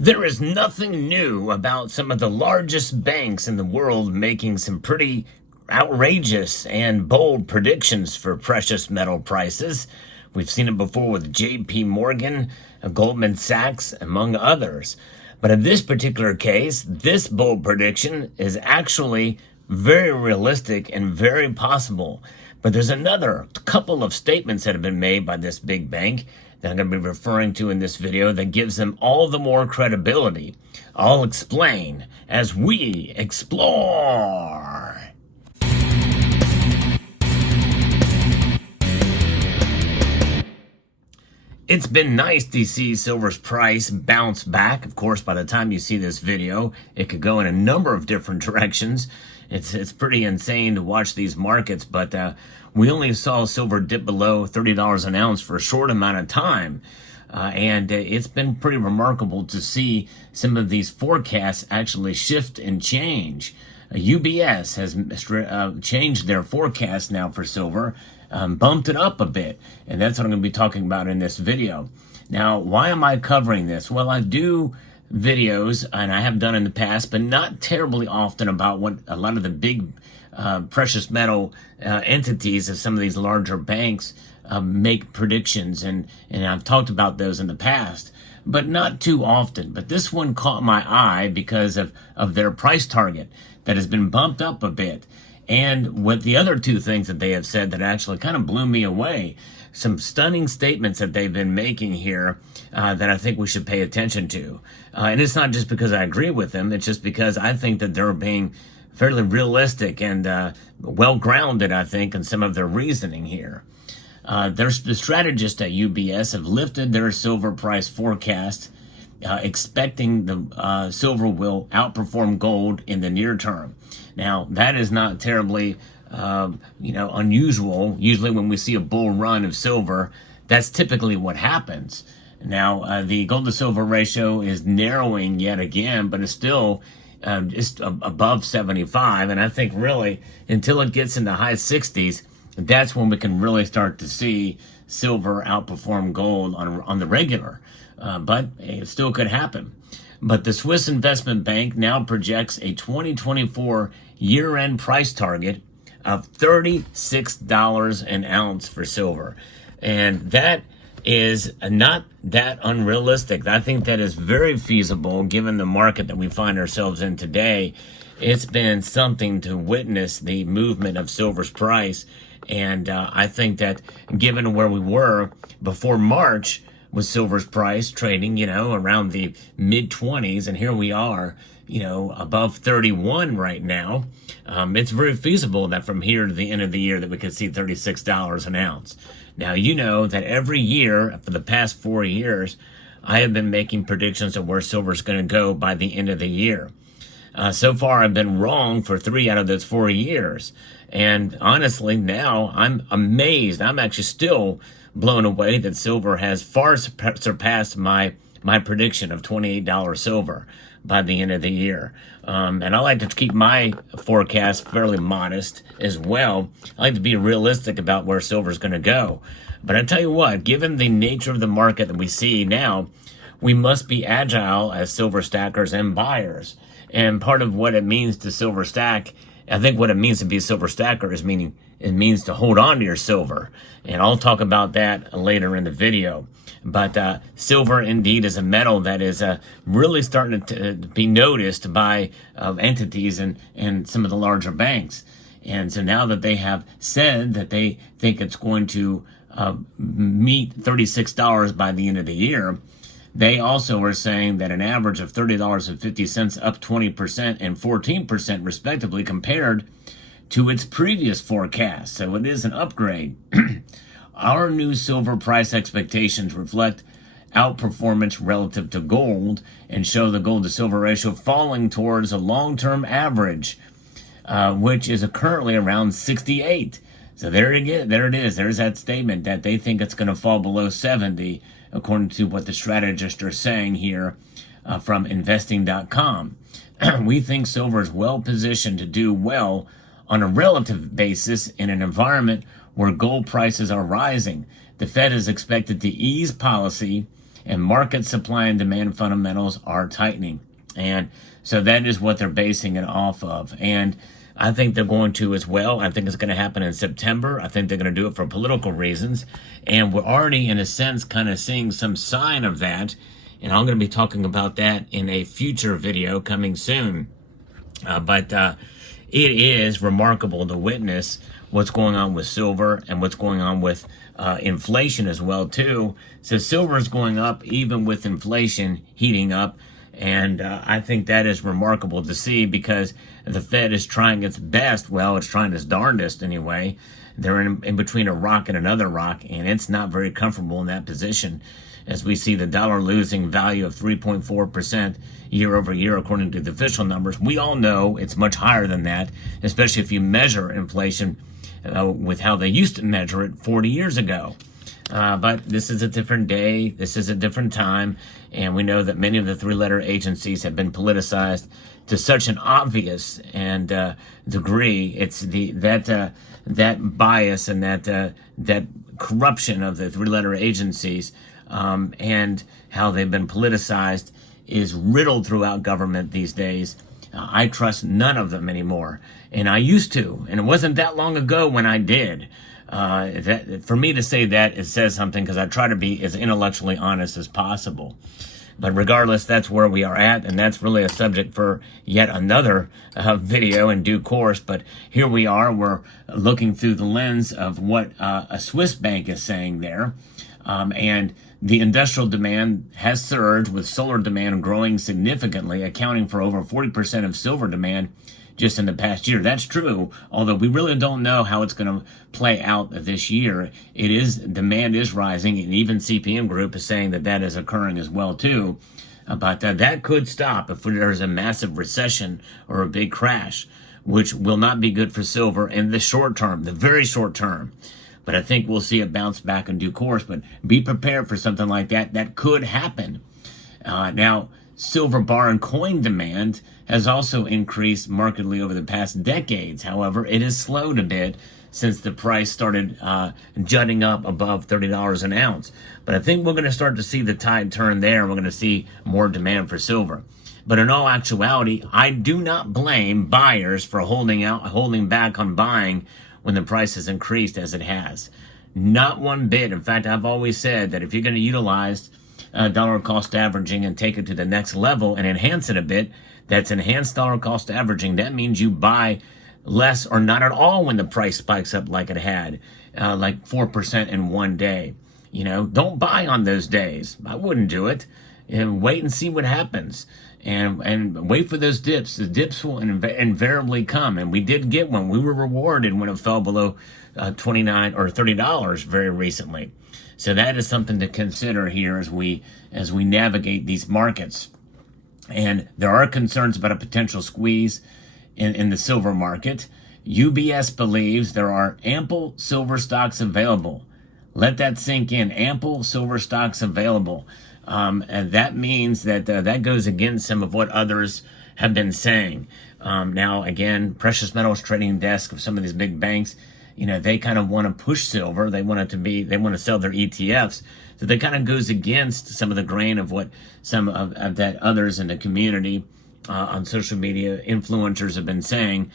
There is nothing new about some of the largest banks in the world making some pretty outrageous and bold predictions for precious metal prices. We've seen it before with JP Morgan, Goldman Sachs, among others. But in this particular case, this bold prediction is actually very realistic and very possible. But there's another couple of statements that have been made by this big bank that I'm going to be referring to in this video that gives them all the more credibility. I'll explain as we explore. It's been nice to see silver's price bounce back. Of course, by the time you see this video, it could go in a number of different directions. It's pretty insane to watch these markets, but we only saw silver dip below $30 an ounce for a short amount of time. And it's been pretty remarkable to see some of these forecasts actually shift and change. UBS has changed their forecast now for silver, bumped it up a bit, and that's what I'm going to be talking about in this video. Now, why am I covering this? Well, I do videos, and I have done in the past, but not terribly often, about what a lot of the big precious metal entities of some of these larger banks make predictions, and I've talked about those in the past, but not too often. But this one caught my eye because of their price target that has been bumped up a bit. And with the other two things that they have said that actually kind of blew me away, some stunning statements that they've been making here that I think we should pay attention to. And it's not just because I agree with them, it's just because I think that they're being fairly realistic and well-grounded, I think, in some of their reasoning here. The strategists at UBS have lifted their silver price forecast, expecting the silver will outperform gold in the near term. Now, that is not terribly unusual. Usually when we see a bull run of silver, that's typically what happens. Now, the gold to silver ratio is narrowing yet again, but it's still just above 75. And I think really until it gets in the high 60s, that's when we can really start to see silver outperform gold on the regular. But it still could happen. But the Swiss Investment Bank now projects a 2024 year-end price target of $36 an ounce for silver. And that is not that unrealistic. I think that is very feasible given the market that we find ourselves in today. It's been something to witness the movement of silver's price. And I think that given where we were before March, with silver's price trading, around the mid-20s, and here we are, above 31 right now. It's very feasible that from here to the end of the year that we could see $36 an ounce. Now, you know that every year for the past 4 years, I have been making predictions of where silver's going to go by the end of the year. So far, I've been wrong for 3 out of those 4 years. And honestly, now I'm amazed. I'm actually still blown away that silver has far surpassed my prediction of $28 silver by the end of the year. And I like to keep my forecast fairly modest as well. I like to be realistic about where silver is going to go. But I tell you what, given the nature of the market that we see now, we must be agile as silver stackers and buyers. And part of what it means to silver stack, I think what it means to be a silver stacker is it means to hold on to your silver. And I'll talk about that later in the video. But silver indeed is a metal that is really starting to be noticed by entities and some of the larger banks. And so now that they have said that they think it's going to meet $36 by the end of the year, they also are saying that an average of $30.50 up 20% and 14% respectively compared to its previous forecast. So it is an upgrade. Our new silver price expectations reflect outperformance relative to gold and show the gold to silver ratio falling towards a long-term average, which is currently around 68. So there it is. There's that statement that they think it's going to fall below 70, according to what the strategists are saying here from investing.com. We think silver is well positioned to do well on a relative basis in an environment where gold prices are rising. The Fed is expected to ease policy and market supply and demand fundamentals are tightening. And so that is what they're basing it off of. And I think they're going to as well. I think it's going to happen in September. I think they're going to do it for political reasons. And we're already, in a sense, kind of seeing some sign of that. And I'm going to be talking about that in a future video coming soon. But it is remarkable to witness what's going on with silver and what's going on with inflation as well, too. So silver is going up even with inflation heating up. And I think that is remarkable to see, because the Fed is trying its best. Well, it's trying its darndest anyway. They're in between a rock and another rock, and it's not very comfortable in that position, as we see the dollar losing value of 3.4% year over year, according to the official numbers. We all know it's much higher than that, especially if you measure inflation with how they used to measure it 40 years ago. But this is a different day. This is a different time. And we know that many of the three-letter agencies have been politicized to such an obvious and degree. It's that bias and that corruption of the three-letter agencies and how they've been politicized is riddled throughout government these days. I trust none of them anymore. And I used to. And it wasn't that long ago when I did. For me to say that, it says something, because I try to be as intellectually honest as possible. But regardless, that's where we are at, and that's really a subject for yet another video in due course. But here we are. We're looking through the lens of what a Swiss bank is saying there. And the industrial demand has surged, with solar demand growing significantly, accounting for over 40% of silver demand just in the past year. That's true, although we really don't know how it's going to play out this year. Demand is rising, and even CPM Group is saying that is occurring as well too. But that could stop if there's a massive recession or a big crash, which will not be good for silver in the short term, the very short term. But I think we'll see it bounce back in due course. But be prepared for something like that. That could happen. Now, silver bar and coin demand has also increased markedly over the past decades. However, it has slowed a bit since the price started jutting up above $30 an ounce. But I think we're going to start to see the tide turn there, and we're going to see more demand for silver. But in all actuality, I do not blame buyers for holding back on buying when the price has increased as it has. Not one bit. In fact, I've always said that if you're going to utilize dollar cost averaging and take it to the next level and enhance it a bit, that's enhanced dollar cost averaging. That means you buy less or not at all when the price spikes up like it had, like 4% in one day. Don't buy on those days. I wouldn't do it. And wait and see what happens. And wait for those dips. The dips will invariably come. And we did get one. We were rewarded when it fell below $29 or $30 very recently. So that is something to consider here as we navigate these markets. And there are concerns about a potential squeeze in the silver market. UBS believes there are ample silver stocks available. Let that sink in. Ample silver stocks available. And that means that that goes against some of what others have been saying. Now, again, precious metals trading desk of some of these big banks, they kind of want to push silver. They want to sell their ETFs. So that kind of goes against some of the grain of what some of that others in the community on social media influencers have been saying.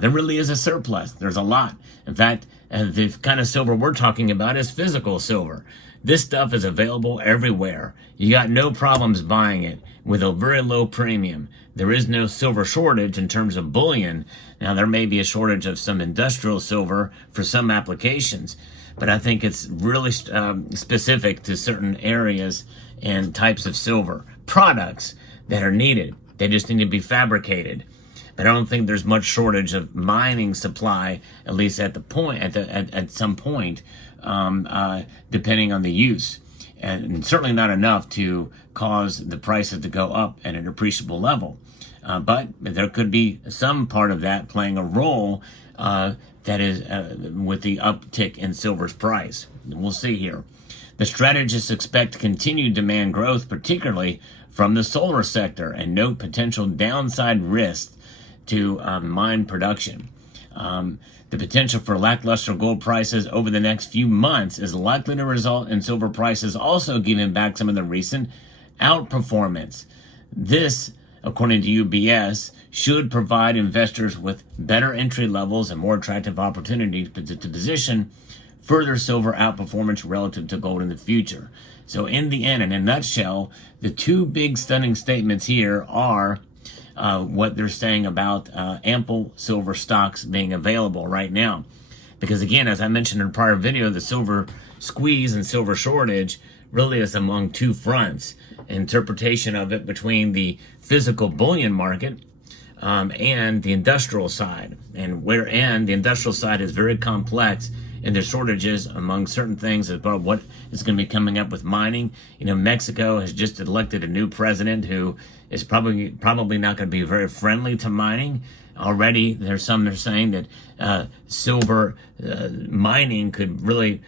There really is a surplus. There's a lot. In fact, the kind of silver we're talking about is physical silver. This stuff is available everywhere. You got no problems buying it with a very low premium. There is no silver shortage in terms of bullion. Now, there may be a shortage of some industrial silver for some applications, but I think it's really specific to certain areas and types of silver products that are needed. They just need to be fabricated. But I don't think there's much shortage of mining supply, at least at some point, depending on the use, and certainly not enough to cause the prices to go up at an appreciable level. But there could be some part of that playing a role that is with the uptick in silver's price. We'll see here. The strategists expect continued demand growth, particularly from the solar sector, and note potential downside risks to mine production. The potential for lackluster gold prices over the next few months is likely to result in silver prices also giving back some of the recent outperformance. This, according to UBS, should provide investors with better entry levels and more attractive opportunities to position further silver outperformance relative to gold in the future. So in the end, in a nutshell, the two big stunning statements here are what they're saying about ample silver stocks being available right now. Because again, as I mentioned in a prior video, the silver squeeze and silver shortage really is among two fronts. Interpretation of it between the physical bullion market and the industrial side. And the industrial side is very complex, and there's shortages among certain things about what is going to be coming up with mining. Mexico has just elected a new president who is probably not going to be very friendly to mining. Already, they're saying that silver mining could really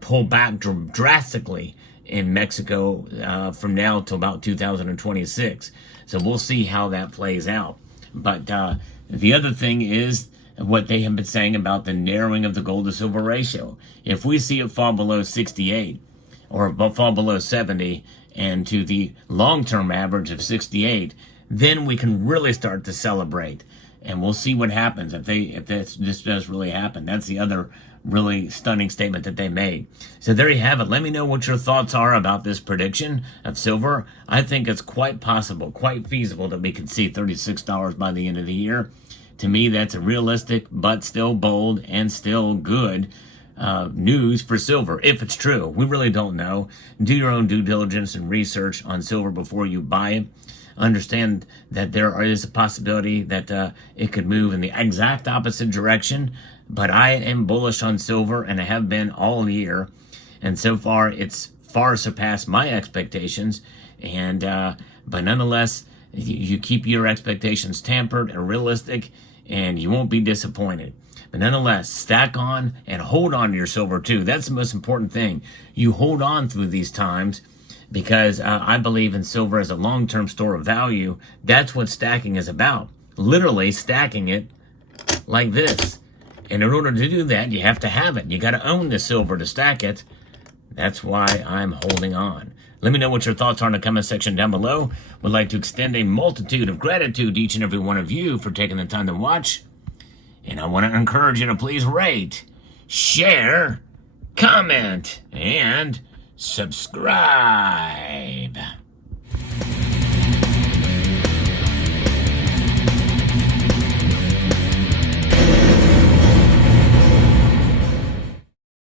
pull back drastically in Mexico from now till about 2026. So we'll see how that plays out. But the other thing is what they have been saying about the narrowing of the gold to silver ratio. If we see it fall below 68 or fall below 70 and to the long-term average of 68, then we can really start to celebrate. And we'll see what happens if this does really happen. That's the other really stunning statement that they made. So there you have it. Let me know what your thoughts are about this prediction of silver. I think it's quite possible, quite feasible that we could see $36 by the end of the year. To me, that's a realistic, but still bold and still good news for silver, if it's true. We really don't know. Do your own due diligence and research on silver before you buy it. Understand that there is a possibility that it could move in the exact opposite direction, but I am bullish on silver, and I have been all year, and so far it's far surpassed my expectations. And but nonetheless, you keep your expectations tempered and realistic, and you won't be disappointed. But nonetheless, stack on and hold on to your silver too. That's the most important thing. You hold on through these times, because I believe in silver as a long-term store of value. That's what stacking is about. Literally stacking it like this. And in order to do that, you have to have it. You got to own the silver to stack it. That's why I'm holding on. Let me know what your thoughts are in the comment section down below. Would like to extend a multitude of gratitude to each and every one of you for taking the time to watch. And I want to encourage you to please rate, share, comment, and subscribe.